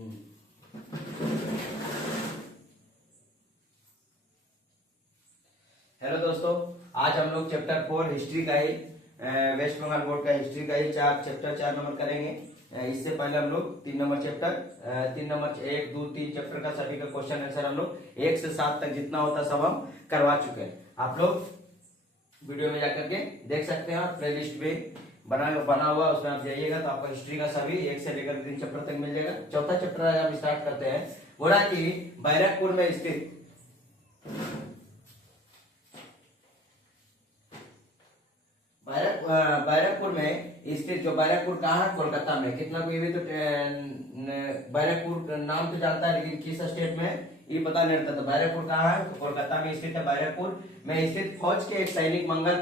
Hello दोस्तों, आज हम लोग चैप्टर 4 हिस्ट्री का ही वेस्ट बंगाल बोर्ड का हिस्ट्री का ही 4 नंबर करेंगे। इससे पहले हम लोग 3 नंबर चैप्टर 1, 2, 3 चैप्टर का सभी का क्वेश्चन आंसर हम लोग 1 से 7 तक जितना होता सब हम करवा चुके हैं। आप लोग वीडियो में जाकर के देख सकते हैं, प्ले लिस्ट में बना हुआ, उसमें आप जाइएगा तो आपको हिस्ट्री का सभी 1 से लेकर 3 चैप्टर तक मिल जाएगा। चौथा चैप्टर आज हम स्टार्ट करते हैं। बोला कि बैरकपुर में स्थित बैरकपुर में स्थित, जो बैरकपुर कहाँ है? कोलकाता में। कितना को ये भी तो बैरकपुर नाम तो जानता है, लेकिन किस स्टेट में ये पता नहीं रहता। तो बैरकपुर कहाँ है? तो कोलकाता में स्थित है। बैरकपुर में स्थित फौज के एक सैनिक मंगल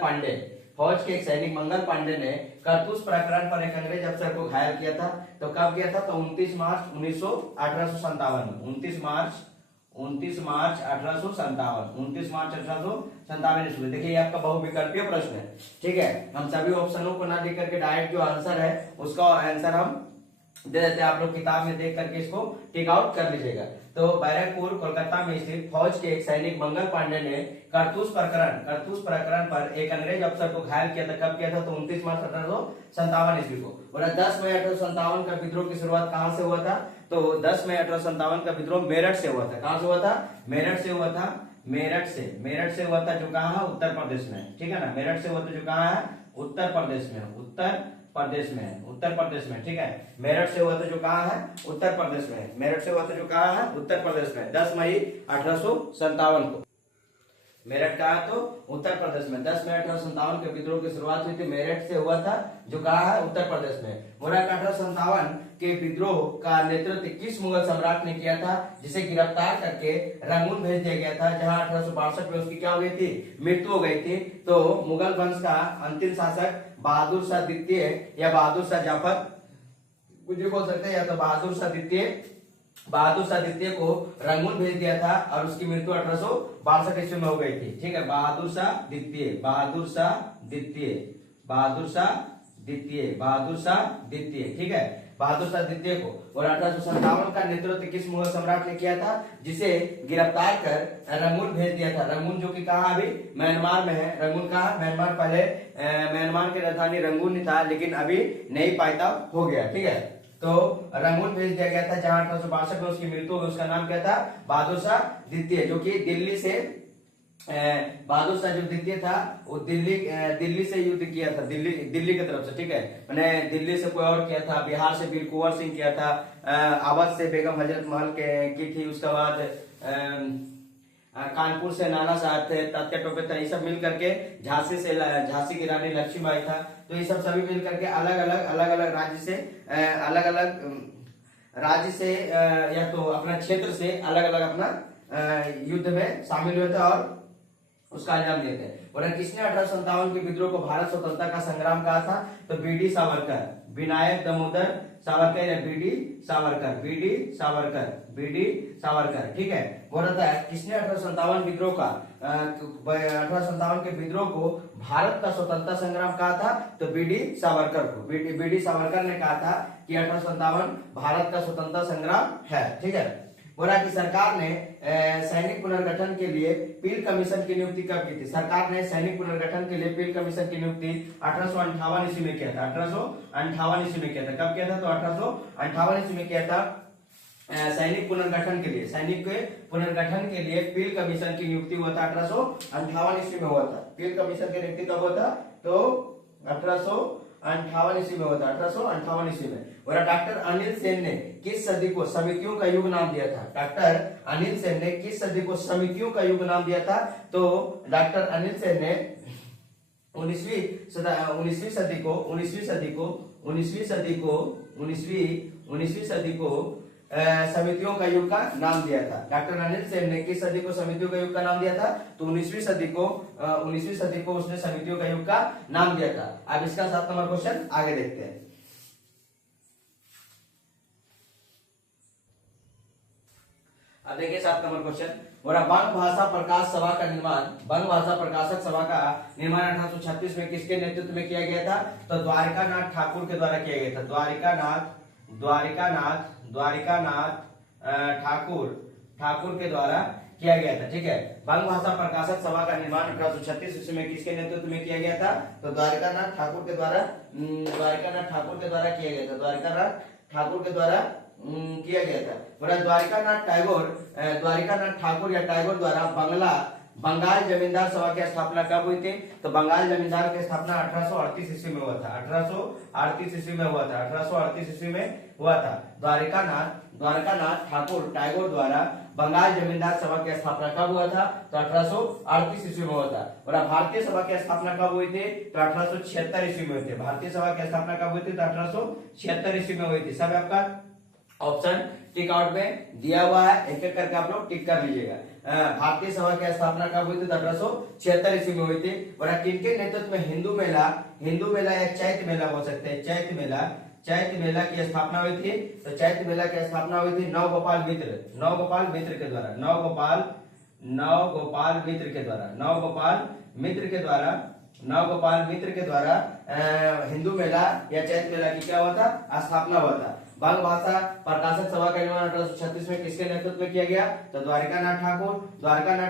पांडे ने कारतूस प्रकरण पर एक अंग्रेज अफसर को घायल किया था। तो कब किया था? तो 29 मार्च 1857 ईस्वी। देखिए, ये आपका बहुविकल्पीय प्रश्न है। ठीक है, हम सभी ऑप्शनों को ना देख करके डायरेक्ट जो आंसर है उसका आंसर हम दे देते हैं। आप लोग किताब में देख करके इसको टिक आउट कर लीजिएगा। तो बैरकपुर कोलकाता में स्थित फौज के एक सैनिक मंगल पांडे ने कारतूस प्रकरण पर एक अंग्रेज अफसर को घायल किया था। कब किया था? तो 29 मार्च 1857 ईस्वी को। और 10 मई 1857 का विद्रोह की शुरुआत कहां से हुआ था? तो 10 मई 1857 का विद्रोह मेरठ से हुआ था। कहां से हुआ था? मेरठ से हुआ था। मेरठ से हुआ था, जो कहां है? उत्तर प्रदेश में। ठीक है ना, मेरठ से हुआ था, जो कहां है? उत्तर प्रदेश में। ठीक है, मेरठ से हुआ था, जो कहां है? उत्तर प्रदेश में। मेरठ से हुआ था, जो कहां है? उत्तर प्रदेश में। 10 मई 1857 को मेरठ कहा तो उत्तर प्रदेश में 10 मई 1857 के विद्रोह की शुरुआत हुई थी। मेरठ से हुआ था, जो कहा है? उत्तर प्रदेश में। 1857 के विद्रोह का नेतृत्व किस मुगल सम्राट ने किया था, जिसे गिरफ्तार करके रंगून भेज दिया गया था, जहां 1862 में उसकी क्या हो गई थी? मृत्यु हो गई थी। तो मुगल वंश का अंतिम शासक बहादुर शाह द्वितीय या बहादुर शाह जाफर, कुछ भी बोल सकते हैं, या तो बहादुर शाह द्वितीय को रंगून भेज दिया था और उसकी मृत्यु 1862 ईस्वी में हो गई थी। ठीक है, बहादुर शाह द्वितीय। ठीक है, बहादुर शाह द्वितीय को। और 1857 का नेतृत्व किस मुगल सम्राट ने किया था, जिसे गिरफ्तार कर रंगून भेज दिया था? रंगून जो कि कहा अभी? म्यांमार में है। रंगून कहा? म्यांमार। पहले म्यांमार की राजधानी रंगून ही था, लेकिन अभी नई पायदान हो गया। ठीक है, तो रंगून भेज दिया गया था, जहां 1862 में उसकी मृत्यु हो गई। उसका नाम क्या था? बहादुर शाह द्वितीय, जो कि दिल्ली से बहादुर शाह जो द्वितीय था वो दिल्ली से युद्ध किया था, दिल्ली की तरफ से। ठीक है, मैंने दिल्ली से कोई और किया था, बिहार से वीर कुंवर सिंह किया था, अवध से बेगम हजरत महल की थी। उसके बाद कानपुर से नाना साहब थे, तात्या टोपे था। ये सब मिल करके झांसी की रानी लक्ष्मीबाई था। तो ये सब सभी मिल करके अलग अलग राज्य से या तो अपना क्षेत्र से अलग अलग अपना युद्ध में शामिल हुए थे और उसका अंजाम दिए थे। और किसने 1857 के विद्रोह को भारत स्वतंत्रता का संग्राम कहा था? तो बीडी सावरकर, विनायक दामोदर सावरकर या बीडी सावरकर। ठीक है, बोल रहा था किसने 1857 के विद्रोह को भारत का स्वतंत्रता संग्राम कहा था? तो बीडी सावरकर को। बीडी सावरकर ने कहा था कि 1857 भारत का स्वतंत्रता संग्राम है। ठीक है, बोला कि सरकार ने सैनिक पुनर्गठन के लिए पील कमीशन की नियुक्ति कब की थी? सरकार ने सैनिक पुनर्गठन के लिए पील कमीशन की नियुक्ति 1858 ईस्वी में किया था। 1858 ईस्वी में किया था। कब किया था? तो 1858 ईस्वी में किया था। सैनिक पुनर्गठन के लिए पील कमीशन की नियुक्ति हुआ था 1858 ईस्वी में हुआ था। पील कमीशन की नियुक्ति कब हुआ था? तो 1858 ईस्वी में हुआ था। 1858 ईस्वी में। और डॉक्टर अनिल सेन ने किस सदी को समितियों का युग नाम दिया था? डॉक्टर अनिल सेन ने किस सदी को समितियों का युग नाम दिया था? तो डॉक्टर अनिल सेन ने 19वीं सदी को समितियों का युग का नाम दिया था। डॉक्टर अनिल सेन ने किस सदी को समितियों का युग का नाम दिया था? तो 19वीं सदी को उसने समितियों का युग का नाम दिया था। अब इसका 7 नंबर क्वेश्चन आगे देखते हैं। अब देखिए 7 नंबर क्वेश्चन। बंग भाषा प्रकाशक सभा का निर्माण 1836 में किसके नेतृत्व में किया गया था? तो द्वारिकानाथ ठाकुर के द्वारा किया गया था। ठाकुर के द्वारा किया गया था। ठीक है, बंग भाषा प्रकाशक सभा का निर्माण 1836 ईस्वी में किसके नेतृत्व में किया गया था? तो द्वारकानाथ ठाकुर के द्वारा किया गया था। किया गया था। द्वारकानाथ ठाकुर या टैगोर द्वारा बंगाल जमींदार सभा की स्थापना कब हुई थी? तो बंगाल जमींदार की स्थापना 1838 ईस्वी में हुआ था। 1838 ईस्वी में हुआ था। द्वारकानाथ ठाकुर टैगोर द्वारा बंगाल जमींदार सभा की स्थापना कब हुआ था? तो 1838 ईस्वी में हुआ था। और भारतीय सभा की स्थापना कब हुई थी? तो 1876 ईस्वी में हुई थी। भारतीय सभा की स्थापना कब हुई थी? तो 1876 ईस्वी में हुई थी। सब आपका ऑप्शन टिक आउट में दिया हुआ है, एक एक करके आप लोग टिक कर लीजिएगा। भारतीय सभा की स्थापना कब हुई थी? 1876 ईस्वी में हुई थी। और किनके नेतृत्व में हिंदू मेला या चैत्य मेला हो सकते हैं? चैत्य मेला की स्थापना हुई थी। तो चैत्य मेला की स्थापना हुई थी नवगोपाल मित्र के द्वारा हिंदू मेला या चैत्य मेला की क्या हुआ था? स्थापना हुआ था। बंग भाषा प्रकाशक सभा का निर्माण 1836 में किसके नेतृत्व में किया गया? तो द्वारकानाथ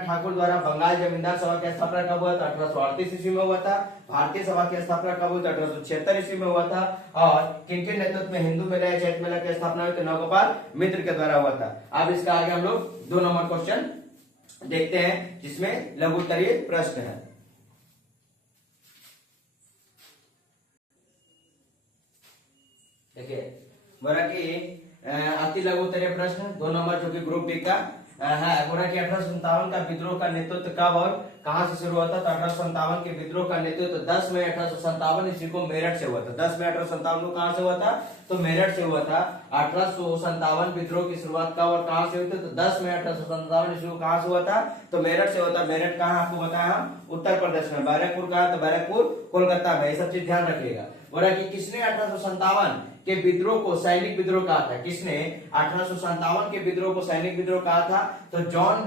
ठाकुर द्वारा बंगाल जमींदार सभा की स्थापना कब हुआ था? 1838 ईस्वी में हुआ था। भारतीय सभा की स्थापना कब हुई? 1876 ईस्वी में हुआ था। और किनके नेतृत्व में हिंदू मेला या चैत्य मेला की स्थापना हुई? तो नवगोपाल मित्र के द्वारा हुआ था। अब इसका आगे हम लोग 2 नंबर क्वेश्चन देखते हैं, जिसमें लघु उत्तरीय प्रश्न है। देखिए, बोला कि अति लघु उत्तरीय प्रश्न 2 नंबर, जो कि ग्रुप बी का है। बोला कि 1857 का विद्रोह का नेतृत्व कब और कहां से शुरू हुआ था? तो 1857 के विद्रोह का नेतृत्व 10 मई 1857 ईस्वी को मेरठ से हुआ था। 10 मई 1857 को कहां से हुआ था? तो मेरठ से हुआ था। 1857 विद्रोह की शुरुआत कब और कहां से हुई थी? तो 10 मई 1857 ईस्वी को कहां से हुआ था? तो मेरठ से हुआ था। मेरठ कहां आपको बताया? उत्तर प्रदेश में। बैरकपुर कहां? तो बैरकपुर कोलकाता में। ये सब चीज ध्यान रखिएगा। बोला कि किसने 1857 के विद्रोह को सैनिक विद्रोह कहा था? किसने 1857 के विद्रोह को सैनिक विद्रोह कहा था? तो जॉन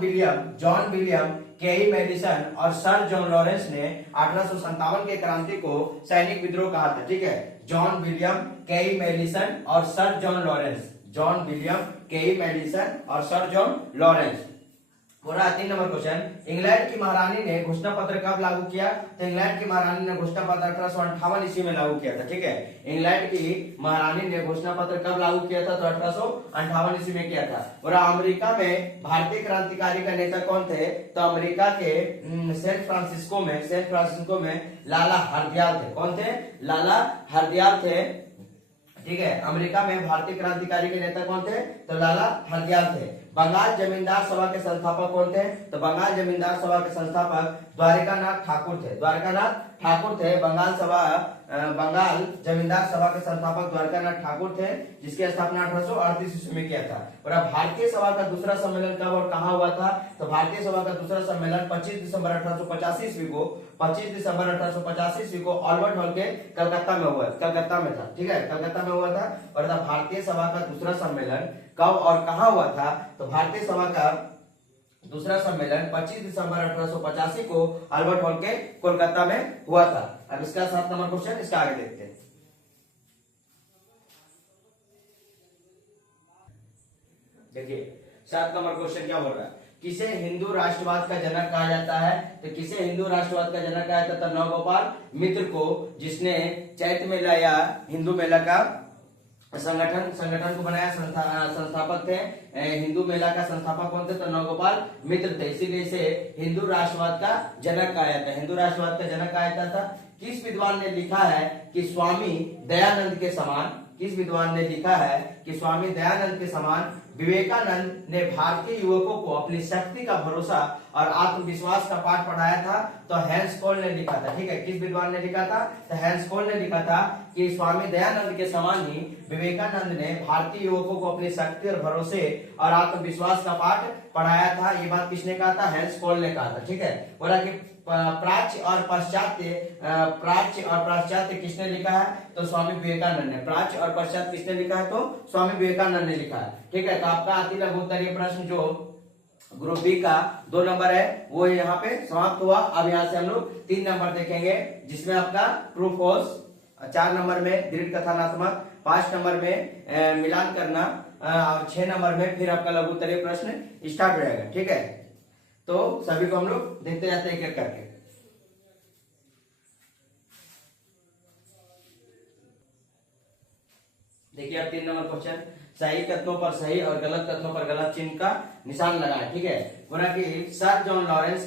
विलियम केई मेडिसन और सर जॉन लॉरेंस ने 1857 के क्रांति को सैनिक विद्रोह कहा था। ठीक है, जॉन विलियम केई मेडिसन और सर जॉन लॉरेंस। बोला 3 नंबर क्वेश्चन, इंग्लैंड की महारानी ने घोषणा पत्र कब लागू किया? तो इंग्लैंड की महारानी ने घोषणा पत्र 1858 ईस्वी में लागू किया था। ठीक है, इंग्लैंड की महारानी ने घोषणा पत्र कब लागू किया था? तो 1858 ईस्वी में किया था। और अमेरिका में भारतीय क्रांतिकारी का नेता कौन थे? तो अमेरिका के सैन फ्रांसिस्को में लाला हरदयाल थे। कौन थे? लाला हरदयाल थे। ठीक है, अमेरिका में भारतीय क्रांतिकारी के नेता कौन थे? तो लाला हरदयाल थे। बंगाल जमींदार सभा के संस्थापक कौन थे? तो बंगाल जमींदार सभा के संस्थापक द्वारकानाथ ठाकुर थे। बंगाल जमींदार सभा के संस्थापक द्वारकानाथ ठाकुर थे, जिसकी स्थापना 1838 ईस्वी में किया था। और अब भारतीय सभा का दूसरा सम्मेलन कब और कहां हुआ था? तो भारतीय सभा का दूसरा सम्मेलन 25 दिसंबर 1885 ईस्वी को अल्बर्ट हॉल के कलकत्ता में था। ठीक है, कलकत्ता में हुआ था। और भारतीय सभा का दूसरा सम्मेलन कब और कहां हुआ था? तो भारतीय सभा का दूसरा सम्मेलन 25 दिसंबर 1885 को अल्बर्ट हॉल के कोलकाता में हुआ था। अब इसका 7 नंबर क्वेश्चन, इसका आगे देखते हैं। देखिए 7 नंबर क्वेश्चन क्या बोल रहा है? किसे हिंदू राष्ट्रवाद का जनक कहा जाता है? तो किसे हिंदू राष्ट्रवाद का जनक कहा जाता था? नवगोपाल मित्र को, जिसने चैत्य मेला या हिंदू मेला का संगठन को बनाया, संस्थापक थे। हिंदू मेला का संस्थापक कौन थे? तो नवगोपाल मित्र थे। इसीलिए इसे हिंदू राष्ट्रवाद का जनक कहा जाता है। हिंदू राष्ट्रवाद का जनक कहा जाता था। किस विद्वान ने लिखा है कि स्वामी दयानंद के समान विवेकानंद ने भारतीय युवकों को अपनी शक्ति का भरोसा और आत्मविश्वास का पाठ पढ़ाया था? तो हैंस कोल ने लिखा था। ठीक है, किस विद्वान ने लिखा था? तो हैंस कोल ने लिखा था कि स्वामी दयानंद के समान ही विवेकानंद ने भारतीय युवकों को अपनी शक्ति और भरोसे और आत्मविश्वास का पाठ पढ़ाया था। ये बात किसने कहा था? हैंस कोल ने कहा था। ठीक है, बोला कि प्राच्य और पाश्चात्य किसने लिखा है? तो स्वामी विवेकानंद ने। प्राच्य और पाश्चात्य किसने लिखा है? तो स्वामी विवेकानंद ने लिखा है। ठीक है, तो आपका अति लघु उत्तरीय प्रश्न जो ग्रुप बी का 2 नंबर है, वो यहाँ पे समाप्त हुआ। अब यहाँ से हम लोग 3 नंबर देखेंगे, जिसमें आपका ट्रू फॉल्स 4 नंबर में दृढ़ कथनात्मक, 5 नंबर में मिलान करना, और 6 नंबर में फिर आपका लघु उत्तरीय प्रश्न स्टार्ट हो जाएगा। ठीक है, तो सभी को हम लोग देखते जाते हैं एक एक करके। देखिए अब 3 नंबर क्वेश्चन, सही कथनों पर सही और गलत कथनों पर गलत चिन्ह का निशान लगाएं। ठीक है, बोला कि सर जॉन लॉरेंस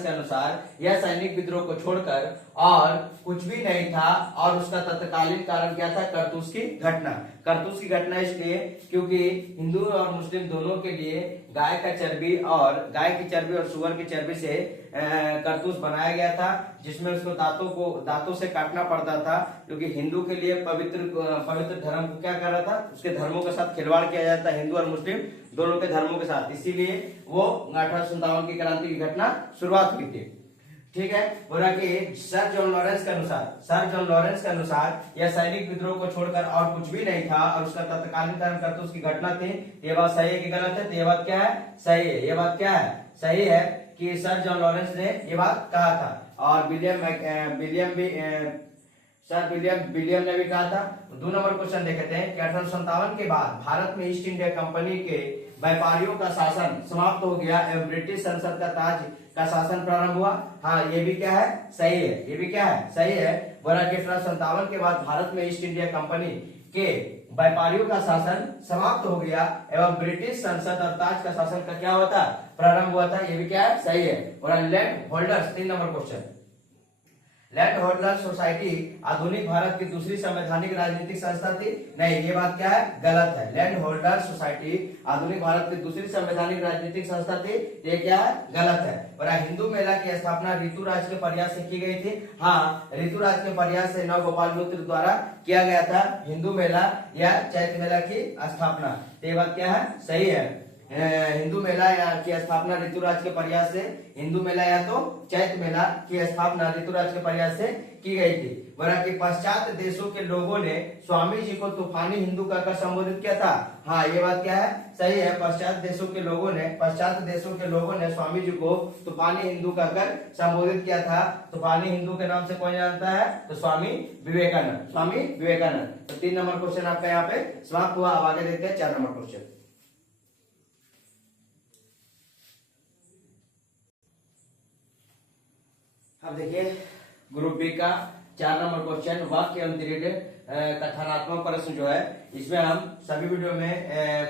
के अनुसार यह सैनिक विद्रोह को छोड़कर और कुछ भी नहीं था, और उसका तत्कालीन कारण क्या था? करतूस की घटना। करतूस की घटना इसलिए क्योंकि हिंदू और मुस्लिम दोनों के लिए गाय की चर्बी और सुअर की चर्बी से करतूस बनाया गया था, जिसमें उसको दांतों से काटना पड़ता था, क्योंकि हिंदू के लिए पवित्र धर्म को क्या कर रहा था? उसके धर्मों के साथ खिलवाड़ किया जाता है, हिंदू और मुस्लिम दोनों के धर्मों के साथ, इसीलिए वो 1857 की क्रांति की घटना शुरुआत हुई थी। ठीक है, बोला कि सर जॉन लॉरेंस के अनुसार यह सैनिक विद्रोह को छोड़कर और कुछ भी नहीं था, और उसका तत्कालीन कारण करतूस की घटना थी। ये बात सही है कि गलत है? तो ये बात क्या है? सही है। ये बात क्या है? सही है कि सर जॉन लॉरेंस ने ये बात कहा था, और विलियम ने भी कहा था। 2 नंबर क्वेश्चन देखते हैं कि 1857 के बाद भारत में ईस्ट इंडिया कंपनी के व्यापारियों का शासन समाप्त हो गया एवं ब्रिटिश संसद का ताज का शासन प्रारंभ हुआ। हाँ, ये भी क्या है? सही है। ये भी क्या है? सही है। बोला कि 1857 के बाद भारत में ईस्ट इंडिया कंपनी के व्यापारियों का शासन समाप्त हो गया एवं ब्रिटिश संसद और ताज का शासन का क्या होता? प्रारंभ हुआ था। ये भी क्या है? सही है। और land holders, 3 number question, land holder society आधुनिक भारत की दूसरी संवैधानिक राजनीतिक संस्था थी। नहीं, ये बात क्या है? गलत है। लैंड होल्डर सोसाइटी आधुनिक भारत की दूसरी संवैधानिक राजनीतिक संस्था थी, ये क्या है? गलत है। और हिंदू मेला की स्थापना ऋतुराज के प्रयास से की गई थी। हाँ, ऋतुराज के प्रयास से नवगोपाल मित्र द्वारा किया गया था हिंदू मेला या चैत्र मेला की स्थापना। ये बात क्या है? सही है। हिंदू मेला या की स्थापना ऋतुराज के प्रयास से, हिंदू मेला या तो चैत्र मेला की स्थापना ऋतुराज के प्रयास से की गई थी। बोला कि पाश्चात्य देशों के लोगों ने स्वामी जी को तूफानी हिंदू कहकर संबोधित किया था। हाँ, ये बात क्या है? सही है। पाश्चात्य देशों के लोगों ने स्वामी जी को तूफानी हिंदू कहकर संबोधित किया था। तूफानी हिंदू के नाम से कौन जानता है? तो स्वामी विवेकानंद। तो 3 नंबर क्वेश्चन आपका यहाँ पे समाप्त हुआ। अब आगे देखते हैं 4 नंबर क्वेश्चन। अब देखिए ग्रुप बी का 4 नंबर क्वेश्चन, वाक्य एवं दृढ़ कथनात्मक प्रश्न जो है, इसमें हम सभी वीडियो में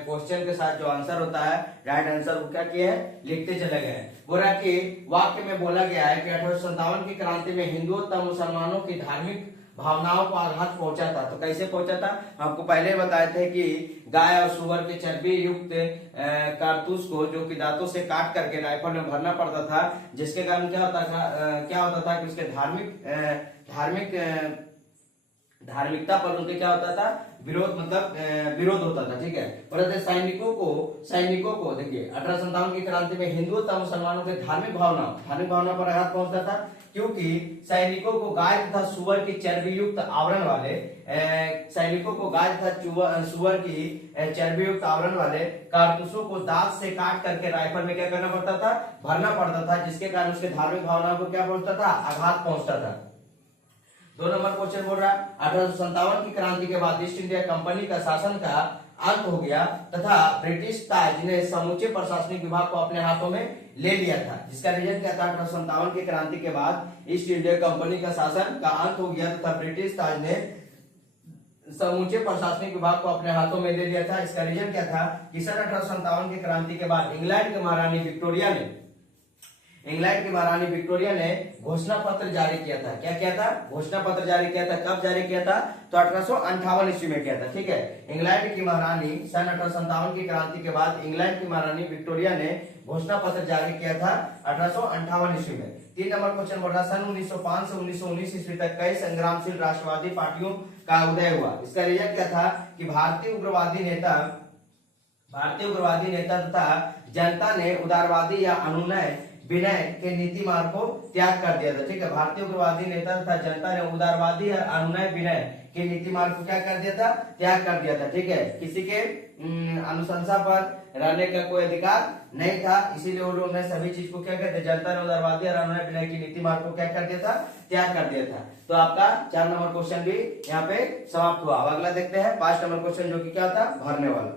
क्वेश्चन के साथ जो आंसर होता है, राइट आंसर वो क्या किए हैं? लिखते चले गए हैं। बोला कि वाक्य में बोला गया है कि 1857 की क्रांति में हिंदुओं तथा मुसलमानों की धार्मिक भावनाओं को आघात पहुंचा था। तो कैसे पहुंचा था? आपको पहले बताए थे कि गाय और सुअर के चर्बी युक्त कारतूस को जो कि दांतों से काट करके राइफल में भरना पड़ता था, जिसके कारण क्या होता था कि उसके धार्मिकता पर उनके क्या होता था? विरोध होता था। ठीक है, और सैनिकों को देखिए 1857 की क्रांति में हिंदुओं तथा मुसलमानों के धार्मिक भावना पर आघात पहुंचता था, क्योंकि सैनिकों को गाय तथा सुअर की चर्बी युक्त आवरण वाले कारतूसों को दांत से काट करके राइफल में क्या करना पड़ता था? भरना पड़ता था, जिसके कारण उसके धार्मिक भावनाओं को क्या पहुंचता था? आघात पहुंचता था। 2 नंबर क्वेश्चन बोल रहा है 1857 की क्रांति के बाद ईस्ट इंडिया कंपनी का शासन का अंत हो गया तथा ब्रिटिश ताज ने समूचे प्रशासनिक विभाग को अपने हाथों में ले लिया था। जिसका रीजन क्या था? 1857 की क्रांति के बाद ईस्ट इंडिया कंपनी का शासन का अंत हो गया तथा ब्रिटिश ताज ने समूचे प्रशासनिक विभाग को अपने हाथों में ले लिया था। इसका रीजन क्या था कि सन 1857 की क्रांति के बाद इंग्लैंड की महारानी विक्टोरिया ने घोषणा पत्र जारी किया था। क्या किया था? घोषणा पत्र जारी किया था। कब जारी किया था? तो 1858 ईस्वी में किया था। ठीक है, इंग्लैंड की महारानी सन 1857 की क्रांति के बाद इंग्लैंड की महारानी विक्टोरिया ने घोषणा पत्र जारी किया था 1858 ईस्वी में। 3 नंबर क्वेश्चन बोल रहा सन 1905 से 1919 ईस्वी तक कई संग्रामशील राष्ट्रवादी पार्टियों का उदय हुआ। इसका रीजन क्या था कि भारतीय उग्रवादी नेता तथा जनता ने उदारवादी या अनुनय विनय के नीति मार्ग को त्याग कर दिया था। ठीक है, भारतीय उग्रवादी नेता तथा जनता ने उदारवादी और अनुनय विनय की नीति मार्ग को क्या कर दिया था, त्याग कर दिया था। ठीक है, किसी के अनुशंसा पर रहने का कोई अधिकार नहीं था, इसीलिए वो लोग ने सभी चीज को क्या कहते, जनता ने उदारवादी और अन्वय विनय की नीति मार्ग को क्या कर दिया था, त्याग कर दिया था। तो आपका 4 नंबर क्वेश्चन भी यहाँ पे समाप्त हुआ। अब अगला देखते हैं 5 नंबर क्वेश्चन, जो कि क्या था, भरने वाला।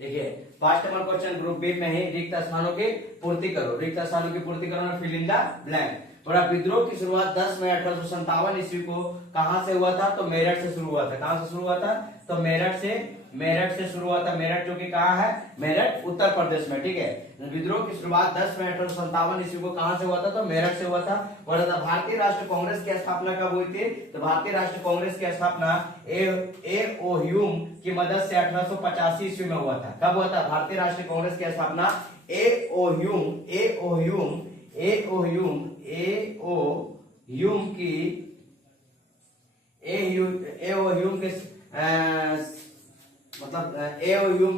देखिए 5 नंबर क्वेश्चन ग्रुप बी में ही रिक्त स्थानों की पूर्ति करो। रिक्त स्थानों की पूर्ति करो, फिल इन द ब्लैंक। थोड़ा विद्रोह की शुरुआत 10 मई 1857 ईस्वी को कहां से हुआ था, तो मेरठ से शुरू हुआ था। कहां से शुरू हुआ था, तो मेरठ से शुरू हुआ था। मेरठ जो कि कहां है, मेरठ उत्तर प्रदेश में। ठीक है, विद्रोह की शुरुआत 10 मई 1857 ईस्वी को कहां से हुआ था, तो मेरठ से हुआ था। और भारतीय राष्ट्रीय कांग्रेस की स्थापना कब हुई थी, तो भारतीय राष्ट्रीय कांग्रेस की स्थापना ए ओ ह्यूम की मदद से 1885 ईस्वी में हुआ था। कब हुआ था भारतीय राष्ट्रीय कांग्रेस की स्थापना, ए ओ ह्यूम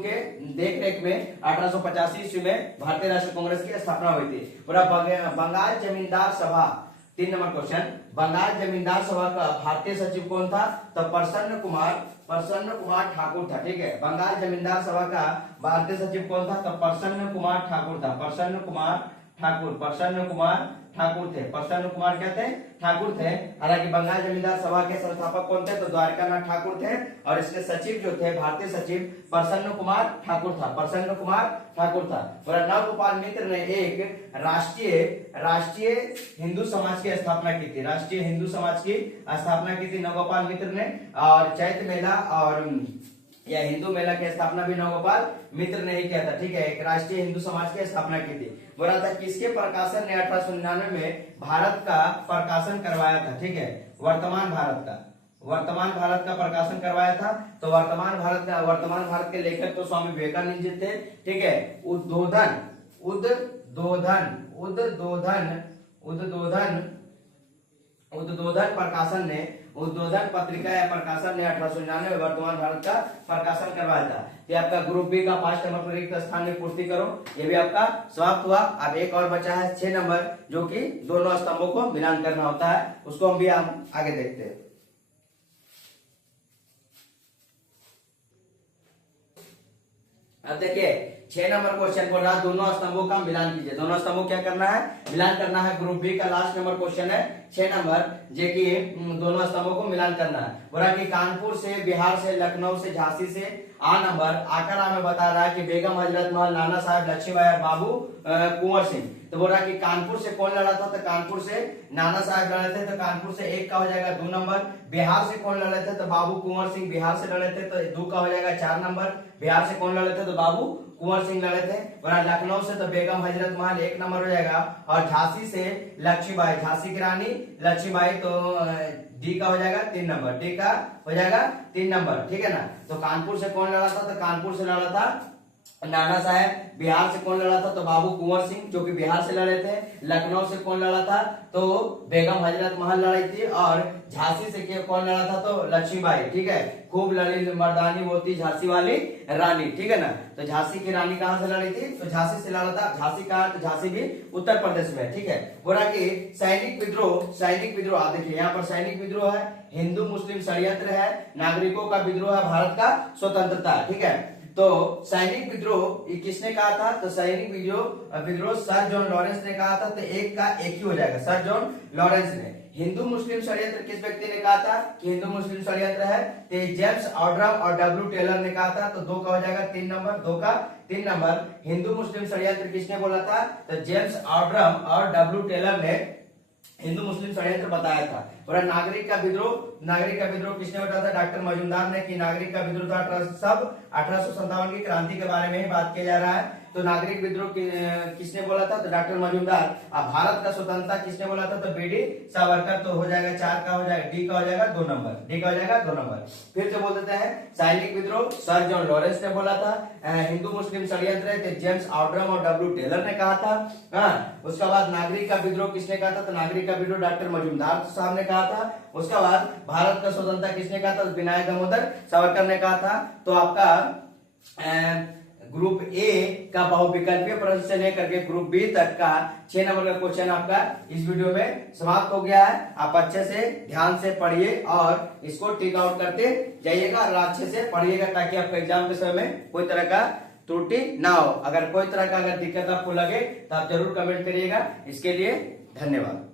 के देख रेख में 1885 ईस्वी में भारतीय राष्ट्रीय कांग्रेस की स्थापना हुई थी। पूरा बंगाल जमींदार सभा, 3 नंबर क्वेश्चन, बंगाल जमींदार सभा का भारतीय सचिव कौन था, तो प्रसन्न कुमार ठाकुर था। ठीक है, बंगाल जमींदार सभा का भारतीय सचिव कौन था, तो प्रसन्न कुमार ठाकुर था। प्रसन्न कुमार क्या थे, ठाकुर थे। हालांकि बंगाल जमींदार सभा के संस्थापक कौन थे, तो द्वारकानाथ ठाकुर थे। और इसके सचिव जो थे, भारतीय सचिव प्रसन्न कुमार ठाकुर था। और नवगोपाल मित्र ने एक राष्ट्रीय हिंदू समाज की स्थापना की थी। राष्ट्रीय हिंदू समाज की स्थापना की थी नवगोपाल मित्र ने। और चैत्र मेला और या हिंदू मेला की स्थापना भी नवगोपाल मित्र ने ही किया था। ठीक है, एक राष्ट्रीय हिंदू समाज की स्थापना की थी। बोला था किसके प्रकाशन ने 1899 में भारत का प्रकाशन करवाया था। ठीक है, वर्तमान भारत का प्रकाशन करवाया था। तो वर्तमान भारत के लेखक तो स्वामी विवेकानंद जी थे। ठीक है, उद्बोधन पत्रिका या प्रकाशन ने 1899 में वर्तमान भारत का प्रकाशन करवाया था। ये आपका ग्रुप बी का 5 नंबर पर रिक्त स्थान में पूर्ति करो, ये भी आपका समाप्त हुआ। अब एक और बचा है 6 नंबर, जो कि दोनों स्तंभों को मिलान करना होता है, उसको हम भी आगे देखते हैं। अब देखिए 6 नंबर क्वेश्चन बोल रहा है दोनों स्तंभों का मिलान कीजिए। दोनों स्तंभों क्या करना है, मिलान करना है। ग्रुप बी का लास्ट नंबर क्वेश्चन है 6 नंबर, जो कि दोनों स्तंभों को मिलान करना है। बोला कि कानपुर से, बिहार से, लखनऊ से, झांसी से नंबर आकर में बता रहा है कि बेगम हजरत महल, नाना साहब लक्ष्मीबाई और बाबू कुंवर सिंह। तो बोल रहा कि कानपुर से कौन लड़ा था, तो कानपुर से नाना साहब लड़े थे, तो कानपुर से 1 का हो जाएगा 2 नंबर। बिहार से कौन लड़े थे, तो बाबू कुंवर सिंह बिहार से लड़े थे, तो 2 का हो जाएगा 4 नंबर। बिहार से कौन लड़े थे, तो बाबू कुंवर सिंह लड़े थे। लखनऊ से तो बेगम हजरत महल 1 नंबर हो जाएगा। और झांसी से लक्ष्मीबाई, झांसी की रानी लक्ष्मीबाई, तो डी का हो जाएगा 3 नंबर। डी का हो जाएगा 3 नंबर। ठीक है ना। तो कानपुर से कौन लड़ा था, तो कानपुर से लड़ा था नाना साहब। बिहार से कौन लड़ा था, तो बाबू कुंवर सिंह, जो कि बिहार से लड़े थे। लखनऊ से कौन लड़ा था, तो बेगम हजरत महल लड़ी थी। और झांसी से कौन लड़ा था, तो लक्ष्मीबाई। ठीक है, खूब लड़ी मर्दानी वो थी झांसी वाली रानी। ठीक है ना। तो झांसी की रानी कहां से लड़ी थी, तो झांसी से लड़ा था। झांसी कहां, तो झांसी भी उत्तर प्रदेश में। ठीक है, बोला कि सैनिक विद्रोह देखिए यहाँ पर सैनिक विद्रोह है, हिंदू मुस्लिम षड्यंत्र है, नागरिकों का विद्रोह है, भारत का स्वतंत्रता। ठीक है, तो सैनिक विद्रोह किसने कहा था, तो सैनिक विद्रोह सर जॉन लॉरेंस ने कहा था। तो 1 का 1 ही हो जाएगा, सर जॉन लॉरेंस ने। हिंदू मुस्लिम षड्यंत्र किस व्यक्ति ने कहा था कि हिंदू मुस्लिम षड्यंत्र है, तो जेम्स ऑड्रम और डब्ल्यू टेलर ने कहा था। तो 2 का हो जाएगा 3 नंबर, 2 का 3 नंबर। हिंदू मुस्लिम षड्यंत्र किसने बोला था, तो जेम्स ऑड्रम और डब्ल्यू टेलर ने हिंदू मुस्लिम षड्यंत्र बताया था। और नागरिक का विद्रोह किसने बताया था, डॉक्टर मजूमदार ने। कि नागरिक का विद्रोह था 1857 की क्रांति के बारे में ही बात किया जा रहा है। तो नागरिक विद्रोह किसने बोला था, तो डॉक्टर मजूमदार। अब भारत का स्वतंत्रता किसने बोला था, तो बीडी सावरकर। तो हो जाएगा 4 का हो जाएगा, डी का हो जाएगा 2 नंबर। डी का हो जाएगा 2 नंबर। फिर से बोल देते हैं, सैनिक विद्रोह सर जॉन लॉरेंस ने बोला था। हिंदू मुस्लिम षड्यंत्र जेम्स ऑड्रम और डब्ल्यू टेलर ने कहा था। उसके बाद नागरिक का विद्रोह किसने कहा था, तो नागरिक का विद्रोह डॉक्टर मजूमदार साहब ने कहा था। उसके बाद भारत का स्वतंत्रता किसने कहा था, विनायक दामोदर सावरकर ने कहा था। तो आपका ग्रुप ए का बहुविकल्पीय प्रश्न से लेकर के ग्रुप बी तक का 6 नंबर का क्वेश्चन आपका इस वीडियो में समाप्त हो गया है। आप अच्छे से ध्यान से पढ़िए और इसको टिक आउट करते जाइएगा और अच्छे से पढ़िएगा ताकि आपका एग्जाम के समय में कोई तरह का त्रुटि ना हो। अगर कोई तरह का अगर दिक्कत आपको लगे तो आप जरूर कमेंट करिएगा। इसके लिए धन्यवाद।